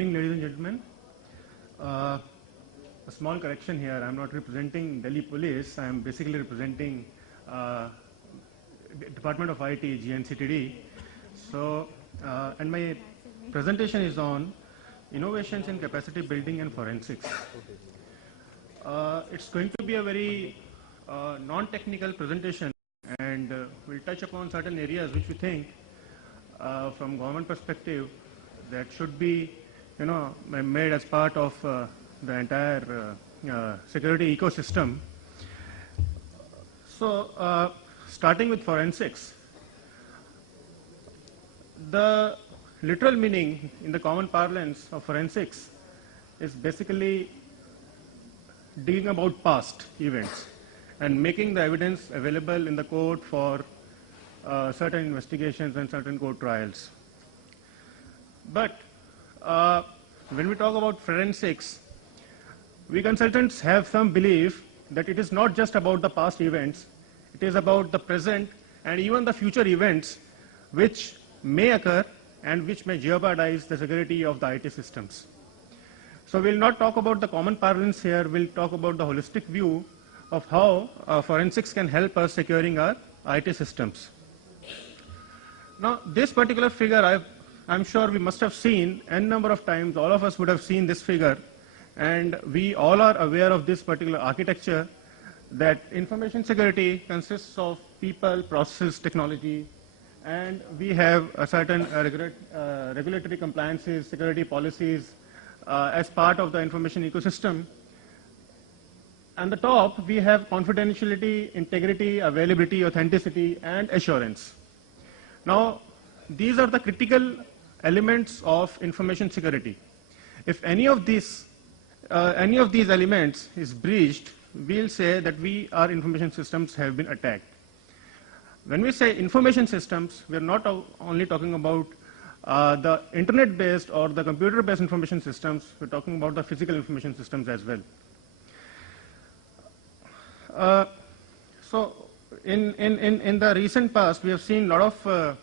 evening, ladies and gentlemen. A small correction here. I'm not representing Delhi Police. I'm basically representing Department of IT, GNCTD. So, and my presentation is on innovations in capacity building and forensics. It's going to be a very non-technical presentation, and we'll touch upon certain areas which we think, from government perspective, that should be, made as part of the entire security ecosystem. So, starting with forensics, the literal meaning in the common parlance of forensics is basically digging about past events and making the evidence available in the court for certain investigations and certain court trials. But when we talk about forensics, we consultants have some belief that it is not just about the past events, it is about the present and even the future events which may occur and which may jeopardize the security of the IT systems. So we'll not talk about the common parlance here, we'll talk about the holistic view of how forensics can help us securing our IT systems. Now, this particular figure, I'm sure we must have seen n number of times. All of us would have seen this figure, and we all are aware of this particular architecture, that information security consists of people, processes, technology, and we have a certain regulatory compliances, security policies as part of the information ecosystem. On the top, we have confidentiality, integrity, availability, authenticity, and assurance. Now, these are the critical elements of information security. If any of these elements is breached, we'll say that our information systems have been attacked. When we say information systems, we're not only talking about the internet-based or the computer-based information systems, we're talking about the physical information systems as well. So in the recent past, we have seen a lot of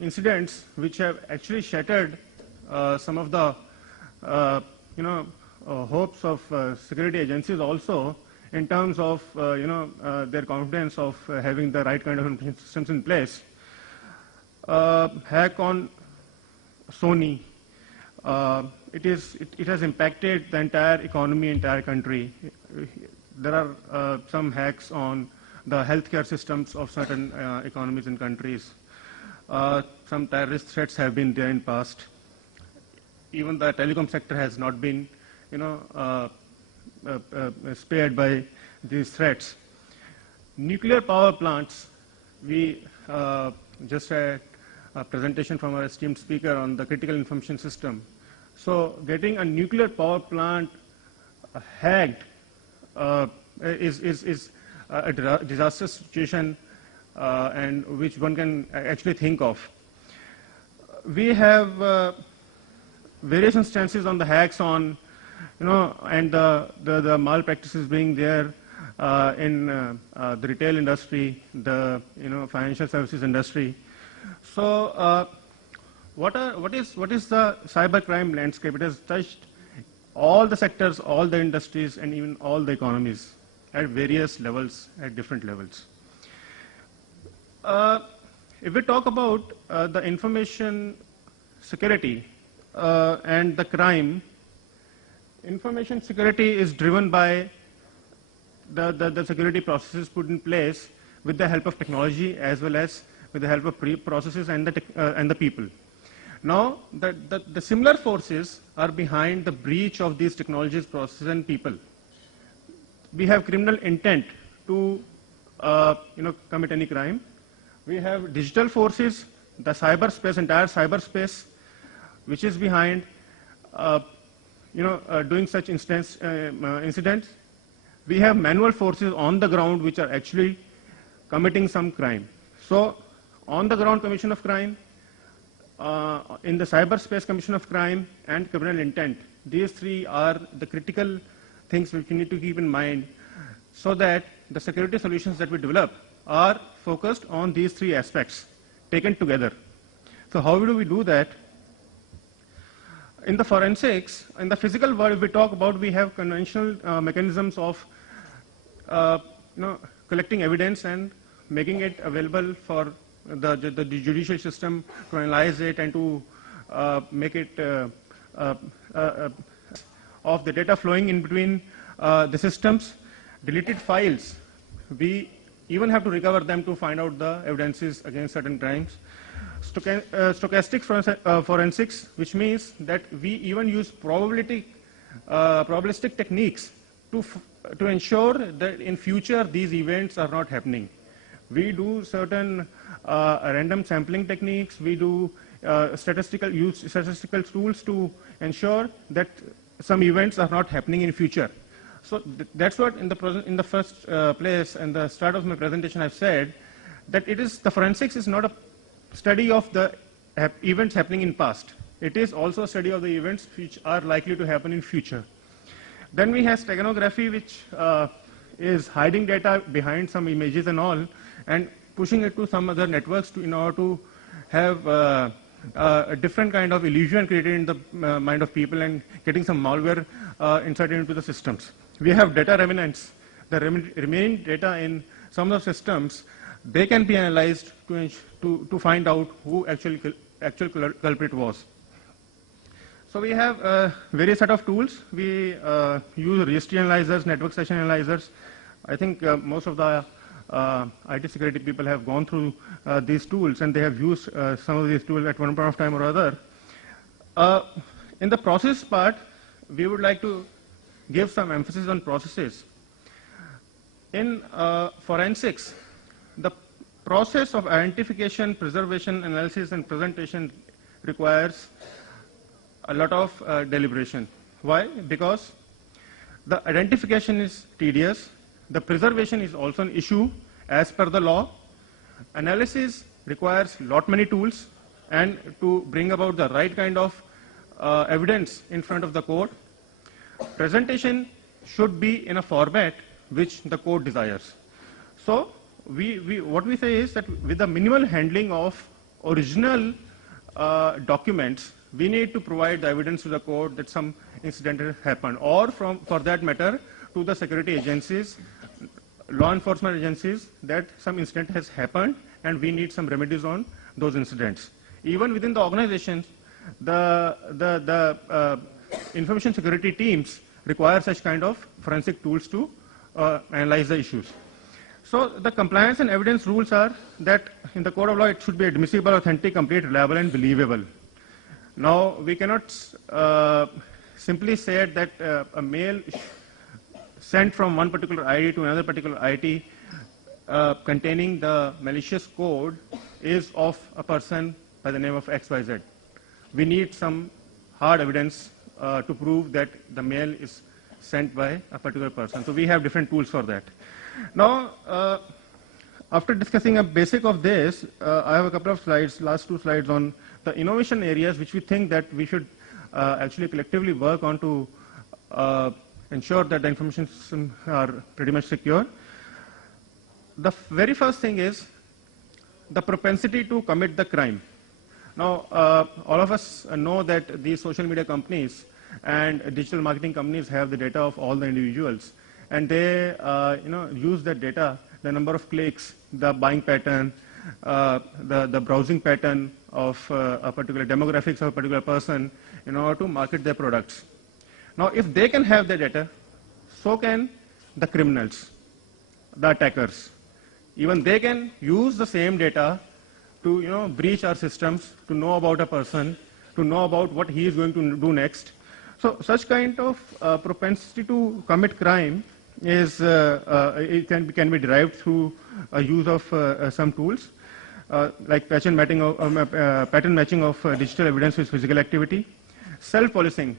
incidents which have actually shattered some of the hopes of security agencies also, in terms of their confidence of having the right kind of information systems in place. Hack on Sony, it has impacted the entire economy, entire country. There are some hacks on the healthcare systems of certain economies and countries. Some terrorist threats have been there in past. Even the telecom sector has not been, spared by these threats. Nuclear power plants, we just had a presentation from our esteemed speaker on the critical information system. So getting a nuclear power plant hacked is a disastrous situation, and which one can actually think of. We have various instances on the hacks on, and the malpractices being there in the retail industry, the financial services industry. So what is the cybercrime landscape? It has touched all the sectors, all the industries, and even all the economies at various levels, at different levels. If we talk about the information security and the crime, information security is driven by the security processes put in place with the help of technology as well as with the help of processes and the people. Now, the similar forces are behind the breach of these technologies, processes, and people. We have criminal intent to commit any crime. We have digital forces, the cyberspace, entire cyberspace, which is behind doing such incidents. We have manual forces on the ground which are actually committing some crime. So, on the ground commission of crime, in the cyberspace commission of crime, and criminal intent. These three are the critical things which we need to keep in mind, so that the security solutions that we develop are focused on these three aspects taken together. So how do we do that? In the forensics, in the physical world, we talk about we have conventional mechanisms of collecting evidence and making it available for the judicial system to analyze it and to make it of the data flowing in between the systems. Deleted files, we even have to recover them to find out the evidences against certain crimes. Stochastic forensics, which means that we even use probabilistic techniques to ensure that in future these events are not happening. We do certain random sampling techniques. We do use statistical tools to ensure that some events are not happening in future. So that's what in the first place and the start of my presentation I've said that the forensics is not a study of the events happening in past. It is also a study of the events which are likely to happen in future. Then we have steganography, which is hiding data behind some images and all, and pushing it to some other networks in order to have a different kind of illusion created in the mind of people and getting some malware inserted into the systems. We have data remnants. The remaining data in some of the systems, they can be analyzed to find out who actual culprit was. So we have various set of tools. We use registry analyzers, network session analyzers. I think most of the IT security people have gone through these tools and they have used some of these tools at one point of time or other. In the process part, we would like to give some emphasis on processes. In forensics, the process of identification, preservation, analysis, and presentation requires a lot of deliberation. Why? Because the identification is tedious. The preservation is also an issue as per the law. Analysis requires lot many tools and to bring about the right kind of evidence in front of the court. Presentation should be in a format which the court desires. So what we say is that with the minimal handling of original documents, we need to provide the evidence to the court that some incident has happened, or for that matter, to the security agencies, law enforcement agencies, that some incident has happened and we need some remedies on those incidents. Even within the organizations, the information security teams require such kind of forensic tools to analyze the issues. So the compliance and evidence rules are that in the code of law it should be admissible, authentic, complete, reliable, and believable. Now we cannot simply say that a mail sent from one particular ID to another particular ID containing the malicious code is of a person by the name of XYZ. We need some hard evidence to prove that the mail is sent by a particular person. So we have different tools for that. Now, after discussing a basic of this, I have a couple of slides, last two slides on the innovation areas which we think that we should actually collectively work on to ensure that the information systems are pretty much secure. The very first thing is the propensity to commit the crime. Now, all of us know that these social media companies and digital marketing companies have the data of all the individuals, and they use that data, the number of clicks, the buying pattern, the browsing pattern of a particular demographics of a particular person in order to market their products. Now, if they can have the data, so can the criminals, the attackers. Even they can use the same data to breach our systems, to know about a person, to know about what he is going to do next. So such kind of propensity to commit crime is it can be derived through a use of some tools like pattern matching of digital evidence with physical activity. Self-policing.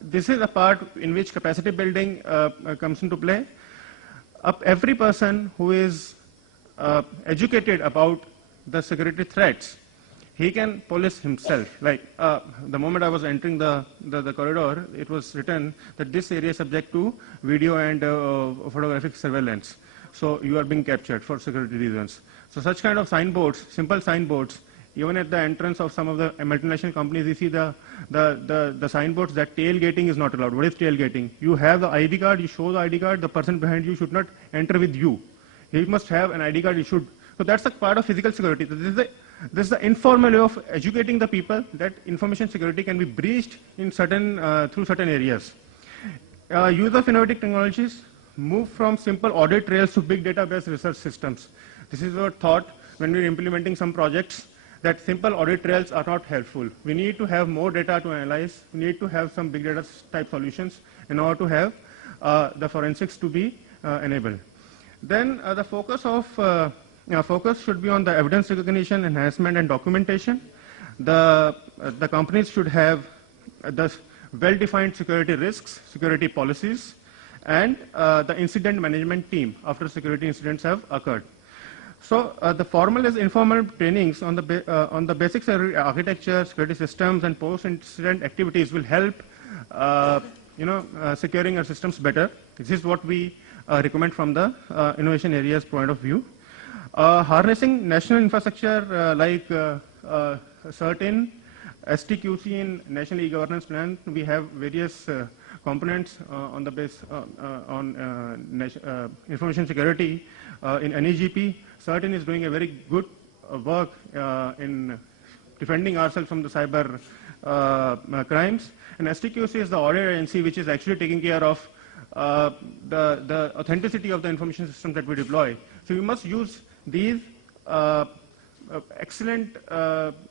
This is a part in which capacity building comes into play. Every person who is educated about the security threats, he can police himself. Like the moment I was entering the corridor, it was written that this area is subject to video and photographic surveillance. So you are being captured for security reasons. So such kind of signboards, simple signboards, Even at the entrance of some of the multinational companies, you see the signboards that tailgating is not allowed. What is tailgating? You have the ID card, you show the ID card, the person behind you should not enter with you. He must have an ID card, he should. So that's a part of physical security. So this is the informal way of educating the people that information security can be breached in through certain areas. Use of innovative technologies, move from simple audit trails to big database research systems. This is our thought when we're implementing some projects, that simple audit trails are not helpful. We need to have more data to analyze. We need to have some big data type solutions in order to have the forensics to be enabled. Then the focus should be on the evidence recognition, enhancement, and documentation. The companies should have the well-defined security risks, security policies, and the incident management team after security incidents have occurred. So the formal as informal trainings on the basic security architecture, security systems, and post-incident activities will help securing our systems better. This is what we recommend from the innovation area's point of view. Harnessing national infrastructure like CERT-In, STQC in National E-Governance Plan. We have various components on the base on information security in NEGP. CERT-In is doing a very good work in defending ourselves from the cyber crimes. And STQC is the audit agency which is actually taking care of the authenticity of the information system that we deploy. So we must use these excellent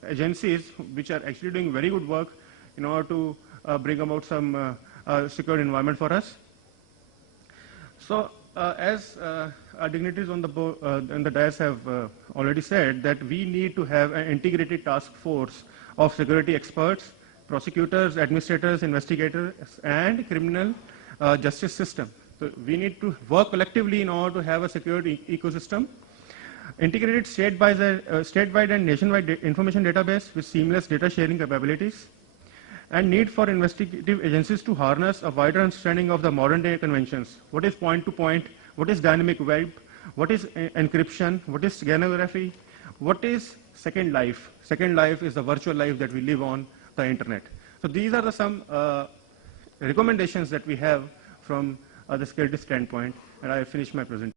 agencies which are actually doing very good work in order to bring about some secure environment for us. So as our dignitaries on the dais have already said, that we need to have an integrated task force of security experts, prosecutors, administrators, investigators, and criminal justice system. So we need to work collectively in order to have a security ecosystem. Integrated statewide and nationwide information database with seamless data sharing capabilities, and need for investigative agencies to harness a wider understanding of the modern day conventions. What is point-to-point? What is dynamic web? What is encryption? What is steganography? What is Second Life? Second Life is the virtual life that we live on the internet. So these are some recommendations that we have from the security standpoint, and I finish my presentation.